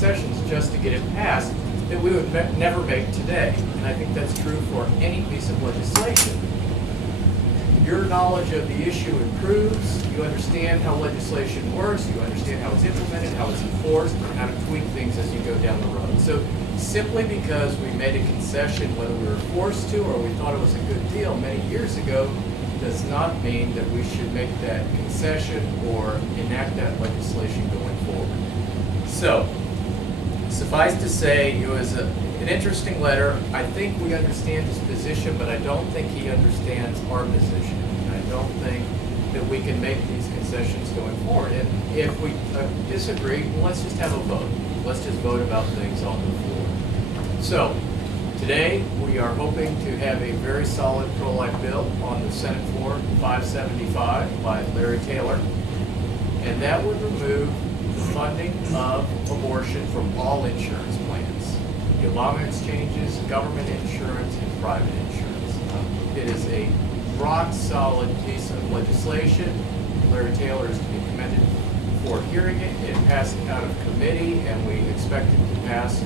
concessions just to get it passed that we would never make today. And I think that's true for any piece of legislation. Your knowledge of the issue improves, you understand how legislation works, you understand how it's implemented, how it's enforced, and how to tweak things as you go down the road. So simply because we made a concession, whether we were forced to or we thought it was a good deal many years ago, does not mean that we should make that concession or enact that legislation going forward. So, suffice to say, it was an interesting letter. I think we understand his position, but I don't think he understands our position. And I don't think that we can make these concessions going forward. And if we disagree, well, let's just have a vote. Let's just vote about things on the floor. So, today we are hoping to have a very solid pro-life bill on the Senate floor, 575 by Larry Taylor. And that would remove the funding of abortion from all insurance plans. The Obama exchanges, government insurance, and private insurance. It is a rock-solid piece of legislation. Larry Taylor is to be commended for hearing it. It passed out of committee, and we expect it to pass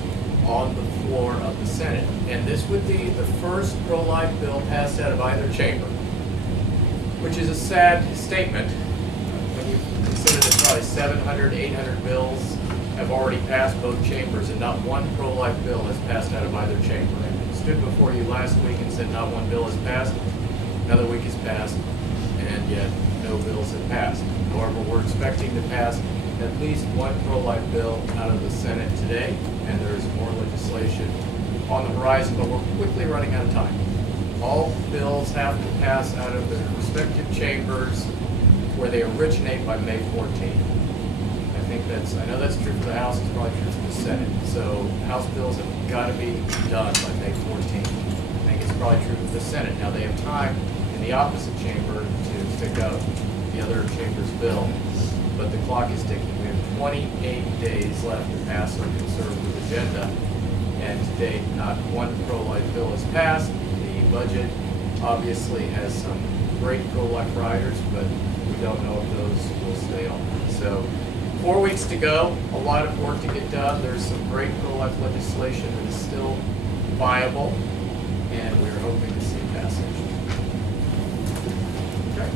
on the floor of the Senate. And this would be the first pro-life bill passed out of either chamber, which is a sad statement when you consider that probably 700, 800 bills have already passed both chambers, and not one pro-life bill has passed out of either chamber. I stood before you last week and said not one bill has passed. Another week has passed, and yet no bills have passed. However, we're expecting to pass at least one pro-life bill out of the Senate today, and there's more legislation on the horizon, but we're quickly running out of time. All bills have to pass out of their respective chambers where they originate by May 14th. I know that's true for the House, it's probably true for the Senate. So House bills have got to be done by May 14th. I think it's probably true for the Senate. Now they have time in the opposite chamber to pick up the other chamber's bill, but the clock is ticking. We have 28 days left to pass our conservative agenda, and to date, not one pro-life bill has passed. The budget obviously has some great pro-life riders, but we don't know if those will stay on. So 4 weeks to go, a lot of work to get done. There's some great pro-life legislation that is still viable, and we're hoping to see passage. Okay.